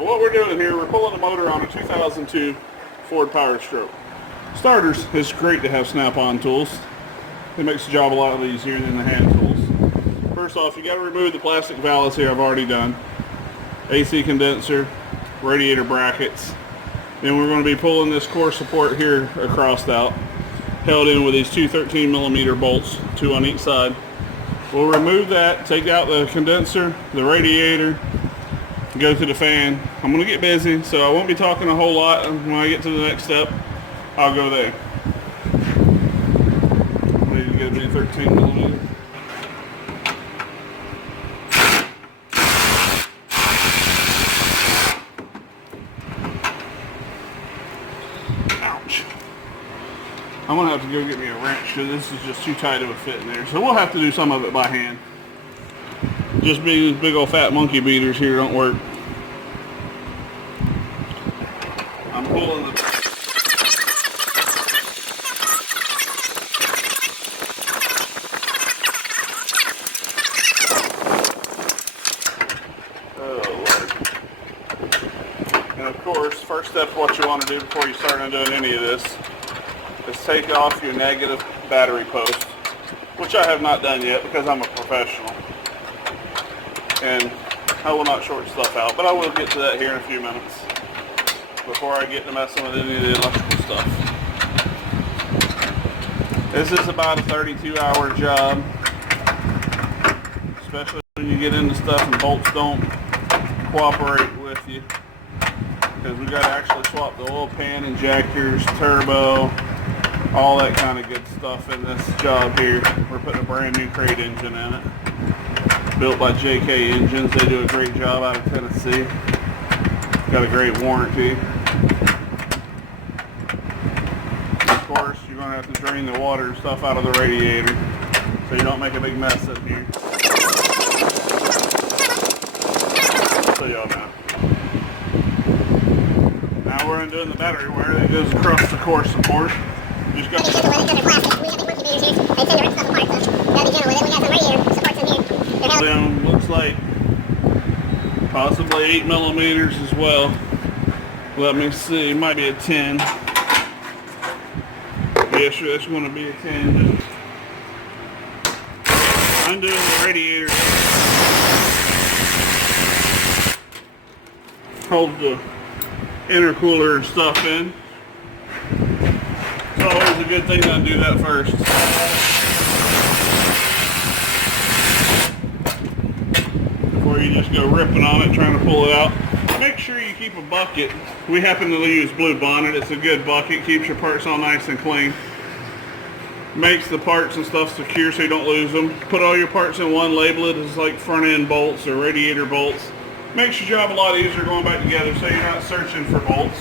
So what we're doing here, we're pulling the motor on a 2002 Ford Powerstroke. Starters, it's great to have snap-on tools. It makes the job a lot easier than the hand tools. First off, you got to remove the plastic valves here. I've already done. AC condenser, radiator brackets. Then we're going to be pulling this core support here across out, held in with these two 13mm bolts, 2 on each side. We'll remove that, take out the condenser, the radiator, go to the fan. I'm going to get busy, so I won't be talking a whole lot. When I get to the next step, I'll go there. I need to get a big 13mm. Ouch. I'm going to have to go get me a wrench because this is just too tight of a fit in there. So we'll have to do some of it by hand. Just big old fat monkey beaters here don't work. I'm pulling the... Oh, Lord. And of course, first step, what you want to do before you start doing any of this is take off your negative battery post, which I have not done yet because I'm a professional. And I will not short stuff out, but I will get to that here in a few minutes before I get to messing with any of the electrical stuff. This is about a 32-hour job, especially when you get into stuff and bolts don't cooperate with you, because we got to actually swap the oil pan, injectors, turbo, all that kind of good stuff in this job here. We're putting a brand new crate engine in it. Built by JK Engines. They do a great job out of Tennessee. Got a great warranty. Of course, you're going to have to drain the water and stuff out of the radiator so you don't make a big mess in here. So y'all know. Now we're undoing the battery wire that goes across the core support. Just got looks like possibly 8mm as well. Let me see, might be a 10. Yeah, sure, that's going to be a 10. Just undoing the radiator. Hold the intercooler and stuff in. It's always a good thing to undo that first. You just go ripping on it, trying to pull it out. Make sure you keep a bucket. We happen to use Blue Bonnet. It's a good bucket. Keeps your parts all nice and clean. Makes the parts and stuff secure so you don't lose them. Put all your parts in one, label it as like front end bolts or radiator bolts. Makes your job a lot easier going back together so you're not searching for bolts.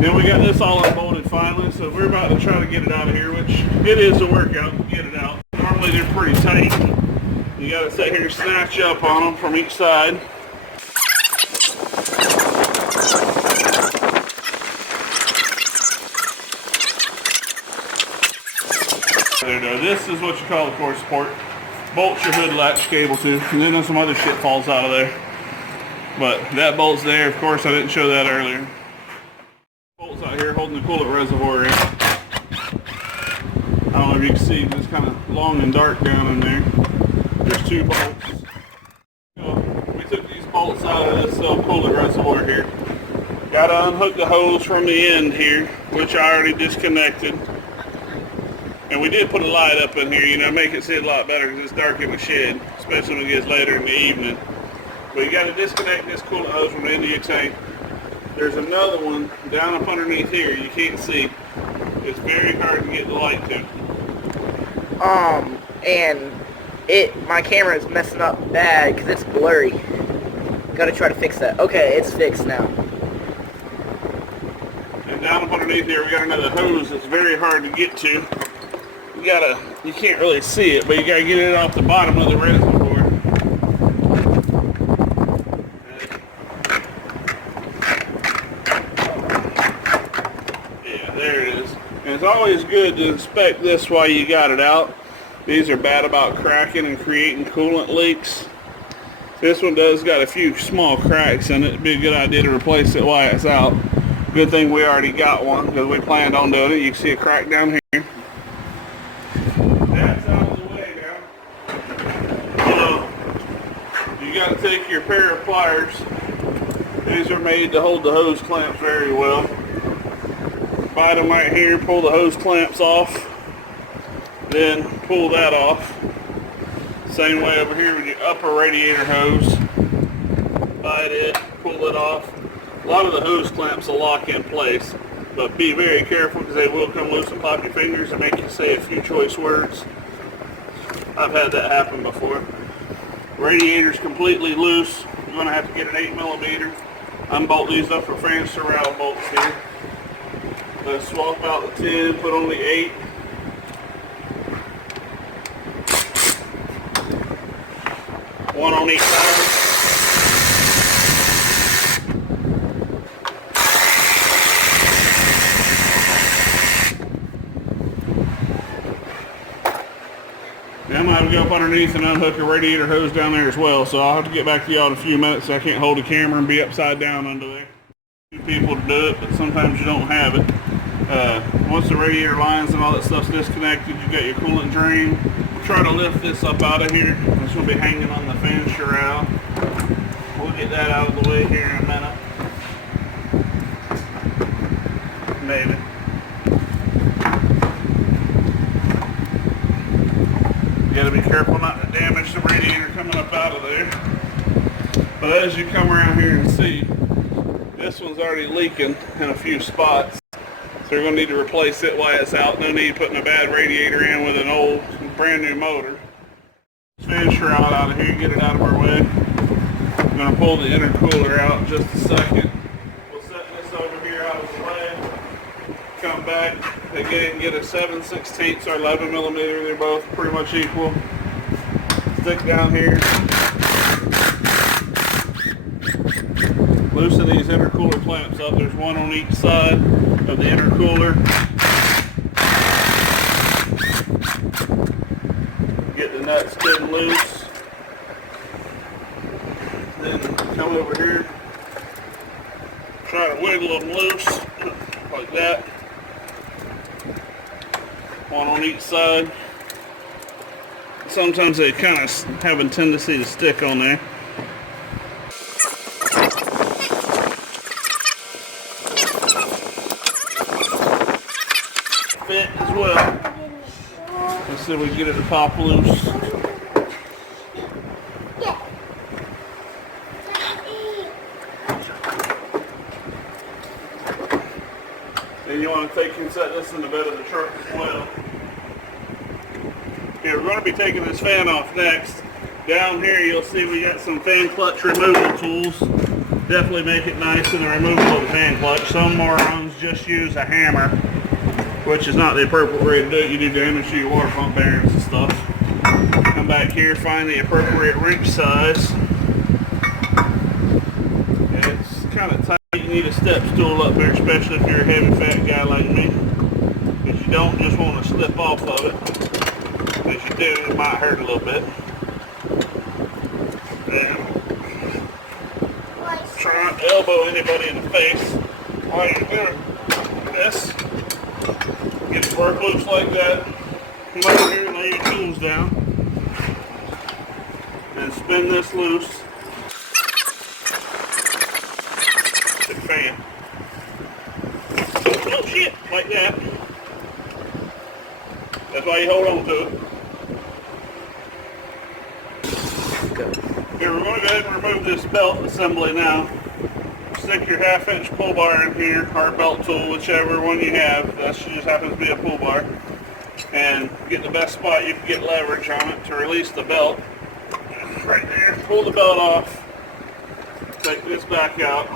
Then we got this all unbolted finally, so we're about to try to get it out of here, which it is a workout to get it out. Normally they're pretty tight. You gotta sit here and snatch up on them from each side. There you go. This is what you call the core support. Bolts your hood latch cable to, and then some other shit falls out of there. But that bolt's there. Of course, I didn't show that earlier. Bolts out here holding the coolant reservoir in. I don't know if you can see, but it's kind of long and dark down in there. There's 2 bolts. We took these bolts out of this coolant reservoir here. Got to unhook the hose from the end here, which I already disconnected. And we did put a light up in here, you know, make it see a lot better because it's dark in the shed, especially when it gets later in the evening. But you got to disconnect this coolant hose from the end of your tank. There's another one down up underneath here you can't see. It's very hard to get the light to. And my camera is messing up bad because it's blurry. Gotta try to fix that. Okay, it's fixed now. And down up underneath here we got another hose that's very hard to get to. You can't really see it, but you gotta get it off the bottom of the reservoir. Yeah, there it is. And it's always good to inspect this while you got it out. These are bad about cracking and creating coolant leaks. This one does got a few small cracks in it. It'd be a good idea to replace it while it's out. Good thing we already got one because we planned on doing it. You can see a crack down here. That's out of the way now. So you got to take your pair of pliers. These are made to hold the hose clamps very well. Bite them right here, pull the hose clamps off, then pull that off. Same way over here with your upper radiator hose. Bite it, pull it off. A lot of the hose clamps will lock in place, but be very careful because they will come loose and pop your fingers and make you say a few choice words. I've had that happen before. Radiator's completely loose. You're going to have to get an 8mm. Unbolt these up for fan surround bolts here. Let's swap out the 10, put on the 8. One on each side. Now I'm going to have to go up underneath and unhook a radiator hose down there as well, so I'll have to get back to y'all in a few minutes. I can't hold a camera and be upside down under there. Two people to do it, but sometimes you don't have it. Once the radiator lines and all that stuff's disconnected, you've got your coolant drain. Try to lift this up out of here. It's going to be hanging on the fan shroud. We'll get that out of the way here in a minute. Maybe. You got to be careful not to damage the radiator coming up out of there. But as you come around here and see, this one's already leaking in a few spots. So you're going to need to replace it while it's out. No need putting a bad radiator in with an old, brand new motor. Fan shroud out of here, get it out of our way. I'm going to pull the intercooler out in just a second. We'll set this over here out of the way. Come back, again, get a 7/16 or 11mm. They're both pretty much equal. Stick down here. Loosen these intercooler clamps up. There's one on each side of the intercooler. Get the nuts good and loose. Then come over here. Try to wiggle them loose like that. One on each side. Sometimes they kind of have a tendency to stick on there. Fit as well. Let's see if we can get it to pop loose. Then you want to take and set this in the bed of the truck as well. Okay, we're going to be taking this fan off next. Down here you'll see we got some fan clutch removal tools. Definitely make it nice in the removal of the fan clutch. Some morons just use a hammer, which is not the appropriate way to do it. You do damage to your water pump bearings and stuff. Come back here, find the appropriate wrench size. It's kind of tight. You need a step stool up there, especially if you're a heavy fat guy like me. Because you don't just want to slip off of it. If you do, it might hurt a little bit. And try not to elbow anybody in the face while you're doing this. Get it work loose like that. Come over here and lay your tools down. And spin this loose. The fan. Oh shit! Like that. That's why you hold on to it. Okay, we're going to go ahead and remove this belt assembly now. Stick your 1/2-inch pull bar in here, or belt tool, whichever one you have. That just happens to be a pull bar. And get the best spot you can get leverage on it to release the belt. Right there. Pull the belt off. Take this back out.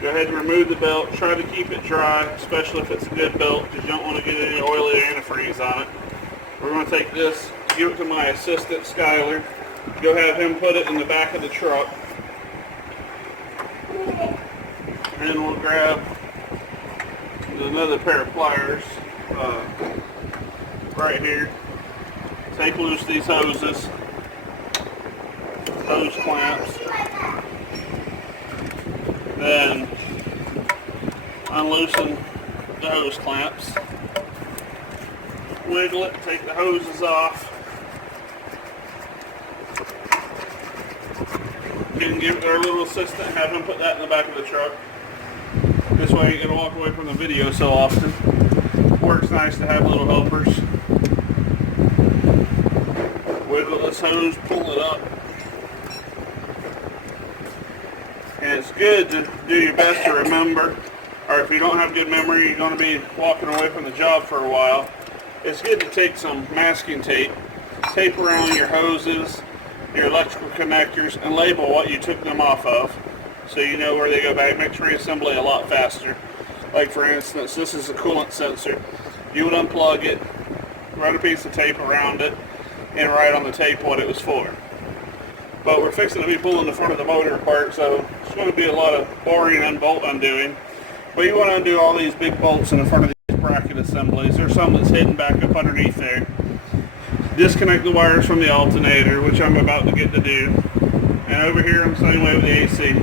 Go ahead and remove the belt. Try to keep it dry, especially if it's a good belt, because you don't want to get any oil or antifreeze on it. We're going to take this, give it to my assistant, Skyler. Go have him put it in the back of the truck. And then we'll grab another pair of pliers right here. Take loose these hoses. hose clamps. Then unloosen the hose clamps. Wiggle it, take the hoses off. You can give our little assistant, have him put that in the back of the truck. This way you can walk away from the video so often. Works nice to have little helpers. Wiggle this hose, pull it up. And it's good to do your best to remember, or if you don't have good memory, you're going to be walking away from the job for a while. It's good to take some masking tape, tape around your hoses, your electrical connectors, and label what you took them off of so you know where they go back. Makes reassembly a lot faster. Like for instance, this is a coolant sensor. You would unplug it, run a piece of tape around it, and write on the tape what it was for. But we're fixing to be pulling the front of the motor apart, so it's going to be a lot of boring and bolt undoing. But you want to undo all these big bolts in the front of these bracket assemblies. There's some that's hidden back up underneath there. Disconnect the wires from the alternator, which I'm about to get to do. And over here I'm the same way with the AC.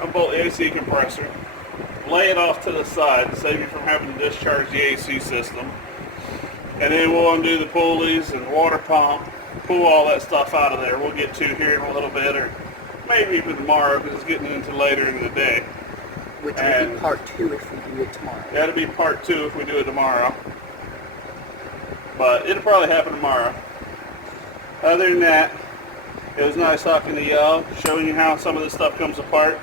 I'll bolt the AC compressor. Lay it off to the side to save you from having to discharge the AC system. And then we'll undo the pulleys and water pump. Pull all that stuff out of there. We'll get to here in a little bit, or maybe even tomorrow because it's getting into later in the day. Which will be part 2 if we do it tomorrow. That'll be part 2 if we do it tomorrow. But it'll probably happen tomorrow. Other than that, it was nice talking to y'all, showing you how some of this stuff comes apart.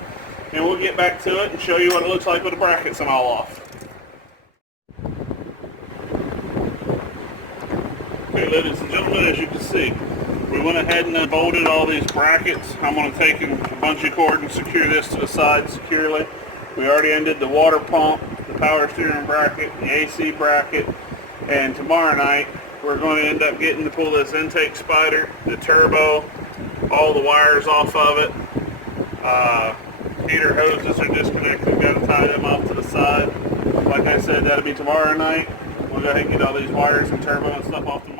And we'll get back to it and show you what it looks like with the brackets and all off. Okay, ladies and gentlemen, as you can see, we went ahead and bolted all these brackets. I'm going to take a bungee cord and secure this to the side securely. We already undid the water pump, the power steering bracket, the AC bracket, and tomorrow night we're going to end up getting to pull this intake spider, the turbo, all the wires off of it. Heater hoses are disconnected. We've got to tie them off to the side. Like I said, that'll be tomorrow night. We'll go ahead and get all these wires and turbo and stuff off the